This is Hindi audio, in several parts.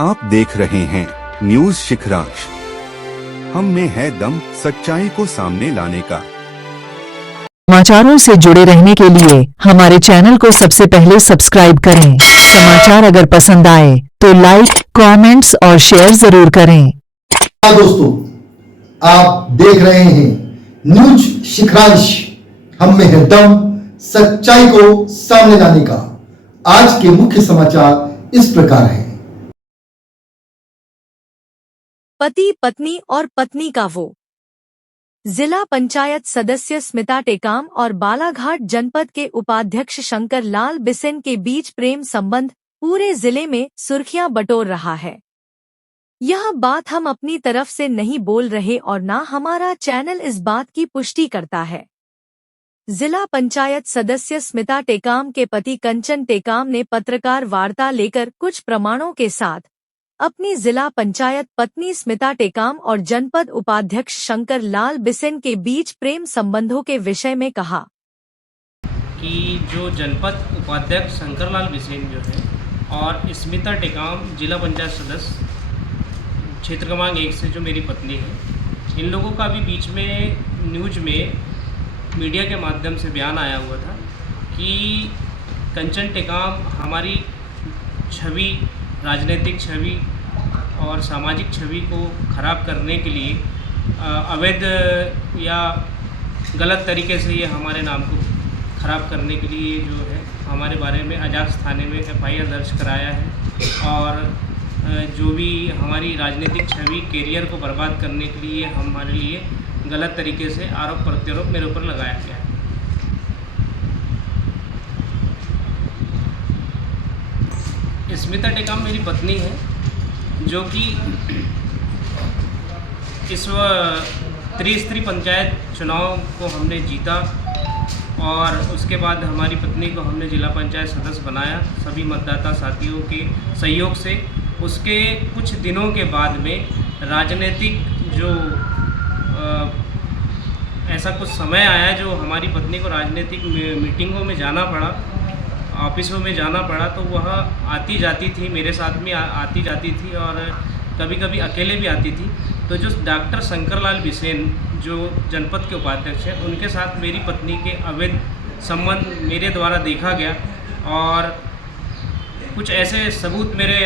आप देख रहे हैं न्यूज शिखरांश। हम में है दम सच्चाई को सामने लाने का। समाचारों से जुड़े रहने के लिए हमारे चैनल को सबसे पहले सब्सक्राइब करें। समाचार अगर पसंद आए तो लाइक, कमेंट्स और शेयर जरूर करें। दोस्तों, आप देख रहे हैं न्यूज शिखरांश। हम में है दम सच्चाई को सामने लाने का। आज के मुख्य समाचार इस प्रकार हैं। पति, पत्नी और पत्नी का वो। जिला पंचायत सदस्य स्मिता टेकाम और बालाघाट जनपद के उपाध्यक्ष शंकर लाल बिसेन के बीच प्रेम संबंध पूरे जिले में सुर्खियां बटोर रहा है। यह बात हम अपनी तरफ से नहीं बोल रहे और न हमारा चैनल इस बात की पुष्टि करता है। जिला पंचायत सदस्य स्मिता टेकाम के पति कंचन टेकाम ने पत्रकार वार्ता लेकर कुछ प्रमाणों के साथ अपनी जिला पंचायत पत्नी स्मिता टेकाम और जनपद उपाध्यक्ष शंकर लाल बिसेन के बीच प्रेम संबंधों के विषय में कहा कि जो जनपद उपाध्यक्ष शंकर लाल बिसेन जो है और स्मिता टेकाम जिला पंचायत सदस्य क्षेत्र क्रमांक 1 से जो मेरी पत्नी है, इन लोगों का भी बीच में न्यूज में मीडिया के माध्यम से बयान आया हुआ था कि कंचन टेकाम हमारी छवि, राजनीतिक छवि और सामाजिक छवि को खराब करने के लिए अवैध या गलत तरीके से ये हमारे नाम को खराब करने के लिए जो है हमारे बारे में अजाक्स थाने में FIR दर्ज कराया है और जो भी हमारी राजनीतिक छवि, कैरियर को बर्बाद करने के लिए हमारे लिए गलत तरीके से आरोप प्रत्यारोप मेरे ऊपर लगाया गया है। स्मिता टेकाम मेरी पत्नी है जो कि इस त्रिस्तरीय पंचायत चुनाव को हमने जीता और उसके बाद हमारी पत्नी को हमने जिला पंचायत सदस्य बनाया सभी मतदाता साथियों के सहयोग से। उसके कुछ दिनों के बाद में राजनीतिक जो ऐसा कुछ समय आया जो हमारी पत्नी को राजनीतिक मीटिंगों में जाना पड़ा, ऑफिसों में जाना पड़ा, तो वह आती जाती थी, मेरे साथ में आती जाती थी और कभी कभी अकेले भी आती थी। तो जो डॉक्टर शंकर लाल बिसेन जो जनपद के उपाध्यक्ष हैं, उनके साथ मेरी पत्नी के अवैध संबंध मेरे द्वारा देखा गया और कुछ ऐसे सबूत मेरे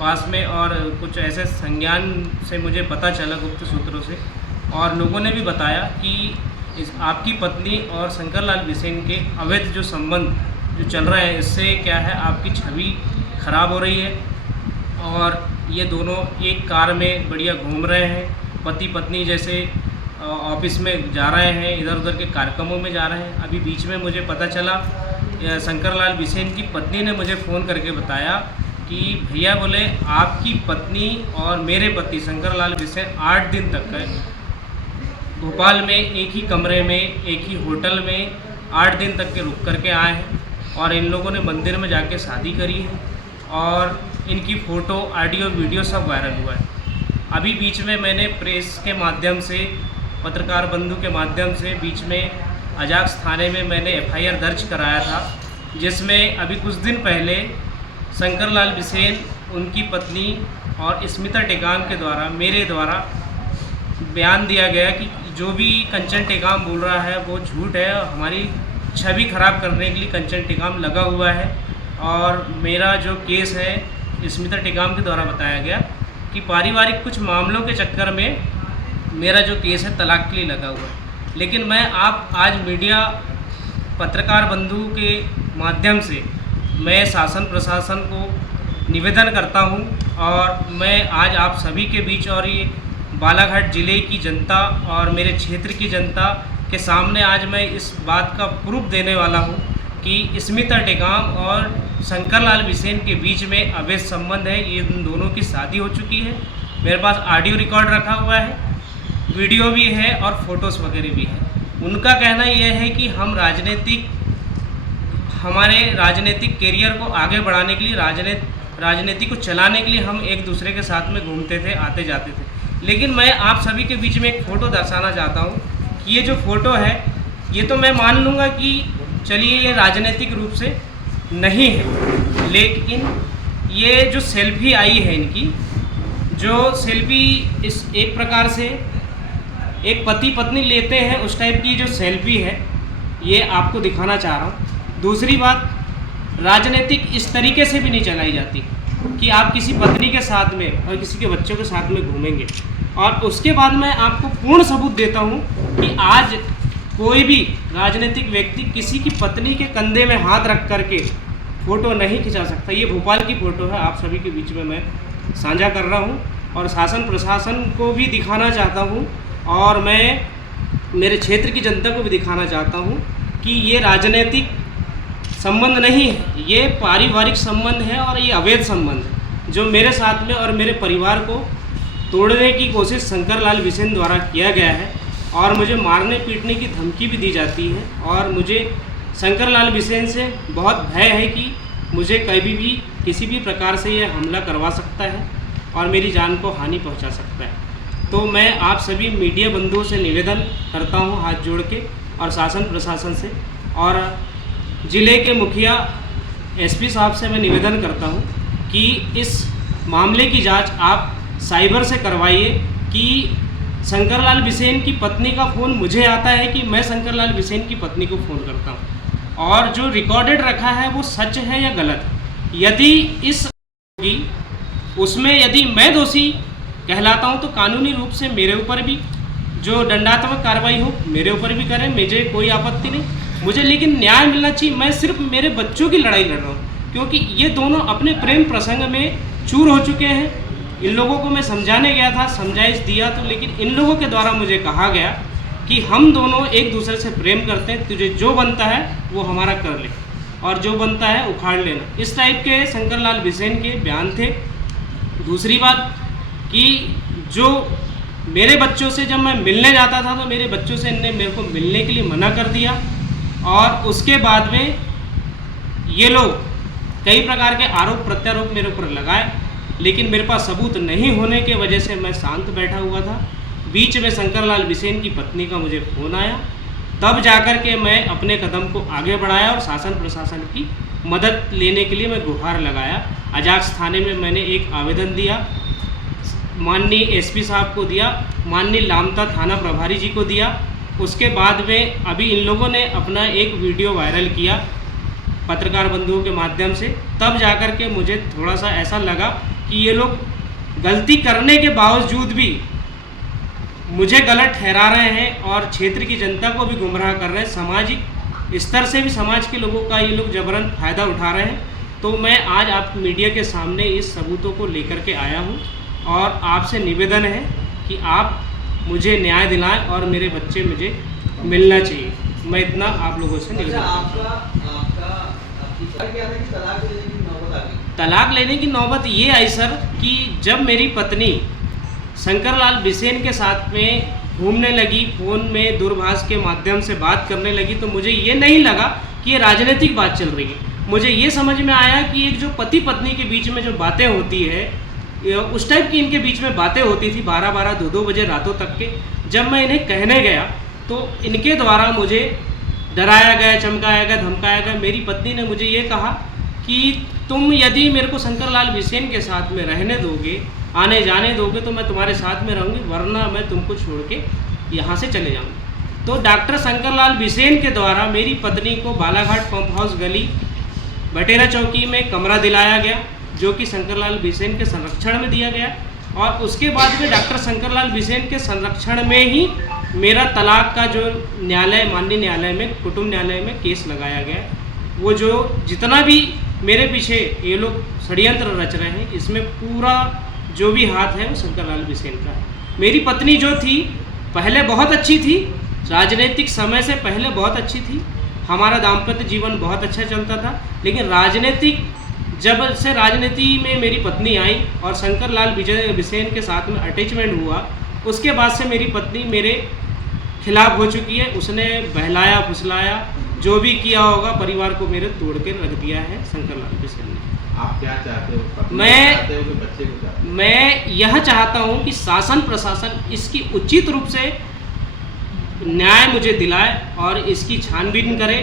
पास में और कुछ ऐसे संज्ञान से मुझे पता चला गुप्त सूत्रों से और लोगों ने भी बताया कि आपकी पत्नी और शंकर लाल बिसेन के अवैध जो संबंध जो चल रहा है, इससे क्या है आपकी छवि खराब हो रही है और ये दोनों एक कार में बढ़िया घूम रहे हैं, पति पत्नी जैसे ऑफिस में जा रहे हैं, इधर उधर के कार्यक्रमों में जा रहे हैं। अभी बीच में मुझे पता चला, शंकर लाल बिसेन की पत्नी ने मुझे फ़ोन करके बताया कि भैया बोले आपकी पत्नी और मेरे पति शंकर लाल बिसेन 8 दिन तक भोपाल में एक ही कमरे में, एक ही होटल में 8 दिन तक के रुक करके आए हैं और इन लोगों ने मंदिर में जाके शादी करी है और इनकी फ़ोटो, ऑडियो, वीडियो सब वायरल हुआ है। अभी बीच में मैंने प्रेस के माध्यम से, पत्रकार बंधु के माध्यम से बीच में अजाक्स थाने में मैंने FIR दर्ज कराया था, जिसमें अभी कुछ दिन पहले शंकर लाल बिसेन, उनकी पत्नी और स्मिता टेकाम के द्वारा मेरे द्वारा बयान दिया गया कि जो भी कंचन टेकाम बोल रहा है वो झूठ है और हमारी छवि खराब करने के लिए कंचन टेकाम लगा हुआ है। और मेरा जो केस है स्मिता टेकाम के द्वारा बताया गया कि पारिवारिक कुछ मामलों के चक्कर में मेरा जो केस है तलाक के लिए लगा हुआ है। लेकिन मैं आज मीडिया, पत्रकार बंधु के माध्यम से मैं शासन प्रशासन को निवेदन करता हूं और मैं आज आप सभी के बीच और ये बालाघाट ज़िले की जनता और मेरे क्षेत्र की जनता के सामने आज मैं इस बात का प्रूफ देने वाला हूं कि स्मिता टेकाम और शंकर लाल बिसेन के बीच में अवैध संबंध है। ये उन दोनों की शादी हो चुकी है, मेरे पास ऑडियो रिकॉर्ड रखा हुआ है, वीडियो भी है और फोटोज़ वगैरह भी है। उनका कहना यह है कि हम हमारे राजनीतिक कैरियर को आगे बढ़ाने के लिए, राजनीति को चलाने के लिए हम एक दूसरे के साथ में घूमते थे, आते जाते थे। लेकिन मैं आप सभी के बीच में एक फ़ोटो दर्शाना चाहता हूँ कि ये जो फ़ोटो है, ये तो मैं मान लूँगा कि चलिए ये राजनीतिक रूप से नहीं है, लेकिन ये जो सेल्फी आई है इनकी, जो सेल्फी इस एक प्रकार से एक पति पत्नी लेते हैं उस टाइप की जो सेल्फी है, ये आपको दिखाना चाह रहा हूँ। दूसरी बात, राजनीतिक इस तरीके से भी नहीं चलाई जाती कि आप किसी पत्नी के साथ में और किसी के बच्चों के साथ में घूमेंगे। और उसके बाद मैं आपको पूर्ण सबूत देता हूँ कि आज कोई भी राजनीतिक व्यक्ति किसी की पत्नी के कंधे में हाथ रख करके फ़ोटो नहीं खिंचा सकता। ये भोपाल की फ़ोटो है, आप सभी के बीच में मैं साझा कर रहा हूँ और शासन प्रशासन को भी दिखाना चाहता हूँ और मैं मेरे क्षेत्र की जनता को भी दिखाना चाहता हूँ कि ये राजनीतिक संबंध नहीं है, ये पारिवारिक संबंध है और ये अवैध संबंध है जो मेरे साथ में और मेरे परिवार को तोड़ने की कोशिश शंकर लाल बिसेन द्वारा किया गया है और मुझे मारने पीटने की धमकी भी दी जाती है। और मुझे शंकर लाल बिसेन से बहुत भय है कि मुझे कभी भी किसी भी प्रकार से ये हमला करवा सकता है और मेरी जान को हानि पहुंचा सकता है। तो मैं आप सभी मीडिया बंधुओं से निवेदन करता हूं हाथ जोड़ के और शासन प्रशासन से और ज़िले के मुखिया एसपी साहब से मैं निवेदन करता हूं कि इस मामले की जांच आप साइबर से करवाइए कि शंकर लाल बिसेन की पत्नी का फ़ोन मुझे आता है कि मैं शंकर लाल बिसेन की पत्नी को फ़ोन करता हूं और जो रिकॉर्डेड रखा है वो सच है या गलत है। यदि इस उसमें यदि मैं दोषी कहलाता हूं तो कानूनी रूप से मेरे ऊपर भी जो दंडात्मक कार्रवाई हो मेरे ऊपर भी करें, मुझे कोई आपत्ति नहीं। मुझे लेकिन न्याय मिलना चाहिए। मैं सिर्फ मेरे बच्चों की लड़ाई लड़ रहा हूँ क्योंकि ये दोनों अपने प्रेम प्रसंग में चूर हो चुके हैं। इन लोगों को मैं समझाने गया था, समझाइश दिया तो, लेकिन इन लोगों के द्वारा मुझे कहा गया कि हम दोनों एक दूसरे से प्रेम करते हैं, तुझे जो बनता है वो हमारा कर ले और जो बनता है उखाड़ लेना। इस टाइप के शंकर लाल बिसेन के बयान थे। दूसरी बात कि जो मेरे बच्चों से जब मैं मिलने जाता था तो मेरे बच्चों से इनने मेरे को मिलने के लिए मना कर दिया और उसके बाद में ये लोग कई प्रकार के आरोप प्रत्यारोप मेरे ऊपर लगाए, लेकिन मेरे पास सबूत नहीं होने के वजह से मैं शांत बैठा हुआ था। बीच में शंकर लाल बिसेन की पत्नी का मुझे फ़ोन आया, तब जाकर के मैं अपने कदम को आगे बढ़ाया और शासन प्रशासन की मदद लेने के लिए मैं गुहार लगाया। अजाक्स थाने में मैंने एक आवेदन दिया, माननीय एसपी साहब को दिया, माननीय लामता थाना प्रभारी जी को दिया। उसके बाद में अभी इन लोगों ने अपना एक वीडियो वायरल किया पत्रकार बंधुओं के माध्यम से, तब जाकर के मुझे थोड़ा सा ऐसा लगा कि ये लोग गलती करने के बावजूद भी मुझे गलत ठहरा रहे हैं और क्षेत्र की जनता को भी गुमराह कर रहे हैं। सामाजिक स्तर से भी समाज के लोगों का ये लोग जबरन फ़ायदा उठा रहे हैं। तो मैं आज आप मीडिया के सामने इस सबूतों को लेकर के आया हूँ और आपसे निवेदन है कि आप मुझे न्याय दिलाएं और मेरे बच्चे मुझे मिलना चाहिए। मैं इतना आप लोगों से निवेदन तलाक लेने की नौबत ये आई सर कि जब मेरी पत्नी शंकर लाल बिसेन के साथ में घूमने लगी, फ़ोन में दूरभाष के माध्यम से बात करने लगी, तो मुझे ये नहीं लगा कि ये राजनीतिक बात चल रही है। मुझे ये समझ में आया कि एक जो पति पत्नी के बीच में जो बातें होती है उस टाइप की इनके बीच में बातें होती थी 12-12, 2-2 बजे रातों तक के। जब मैं इन्हें कहने गया तो इनके द्वारा मुझे डराया गया, चमकाया गया, धमकाया गया। मेरी पत्नी ने मुझे ये कहा कि तुम यदि मेरे को शंकर लाल बिसेन के साथ में रहने दोगे, आने जाने दोगे, तो मैं तुम्हारे साथ में रहूँगी, वरना मैं तुमको छोड़ के यहाँ से चले जाऊँगी। तो डॉक्टर शंकर लाल बिसेन के द्वारा मेरी पत्नी को बालाघाट पंप हाउस गली बटेरा चौकी में कमरा दिलाया गया, जो कि शंकर लाल बिसेन के संरक्षण में दिया गया और उसके बाद में डॉक्टर शंकर लाल बिसेन के संरक्षण में ही मेरा तलाक का जो न्यायालय, माननीय न्यायालय में, कुटुंब न्यायालय में केस लगाया गया। वो जो जितना भी मेरे पीछे ये लोग षड्यंत्र रच रहे हैं, इसमें पूरा जो भी हाथ है वो शंकर लाल बिसेन का है। मेरी पत्नी जो थी पहले बहुत अच्छी थी, राजनीतिक समय से पहले बहुत अच्छी थी, हमारा दाम्पत्य जीवन बहुत अच्छा चलता था। लेकिन जब से राजनीति में मेरी पत्नी आई और शंकर लाल बिसेन के साथ में अटैचमेंट हुआ, उसके बाद से मेरी पत्नी मेरे खिलाफ हो चुकी है। उसने बहलाया फुसलाया, जो भी किया होगा, परिवार को मेरे तोड़ के रख दिया है शंकर लाल बिसेन ने। आप क्या चाहते हो? बच्चे को चाहते हो? मैं यह चाहता हूं कि शासन प्रशासन इसकी उचित रूप से न्याय मुझे दिलाए और इसकी छानबीन करे।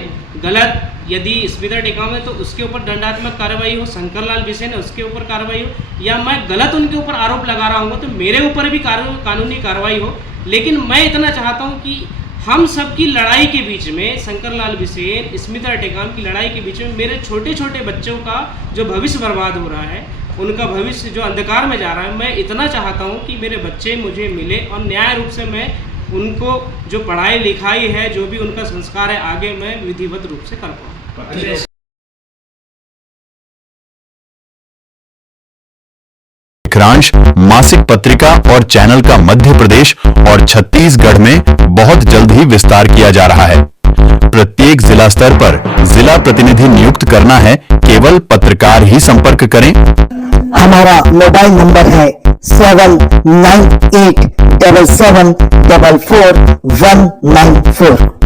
गलत यदि स्मिता टेकाम है तो उसके ऊपर दंडात्मक कार्रवाई हो, शंकर लाल बिसेन है उसके ऊपर कार्रवाई हो, या मैं गलत उनके ऊपर आरोप लगा रहा हूँ तो मेरे ऊपर भी कानूनी कार्रवाई हो। लेकिन मैं इतना चाहता हूँ कि हम सब की लड़ाई के बीच में, शंकर लाल बिसेन, स्मिता टेकाम की लड़ाई के बीच में मेरे छोटे छोटे बच्चों का जो भविष्य बर्बाद हो रहा है, उनका भविष्य जो अंधकार में जा रहा है, मैं इतना चाहता हूँ कि मेरे बच्चे मुझे मिले और न्याय रूप से मैं उनको जो पढ़ाई लिखाई है, जो भी उनका संस्कार है, आगे मैं विधिवत रूप से कर पाऊँ। शिखरांश मासिक पत्रिका और चैनल का मध्य प्रदेश और छत्तीसगढ़ में बहुत जल्द ही विस्तार किया जा रहा है। प्रत्येक जिला स्तर पर जिला प्रतिनिधि नियुक्त करना है, केवल पत्रकार ही संपर्क करें। हमारा मोबाइल नंबर है 798777444194।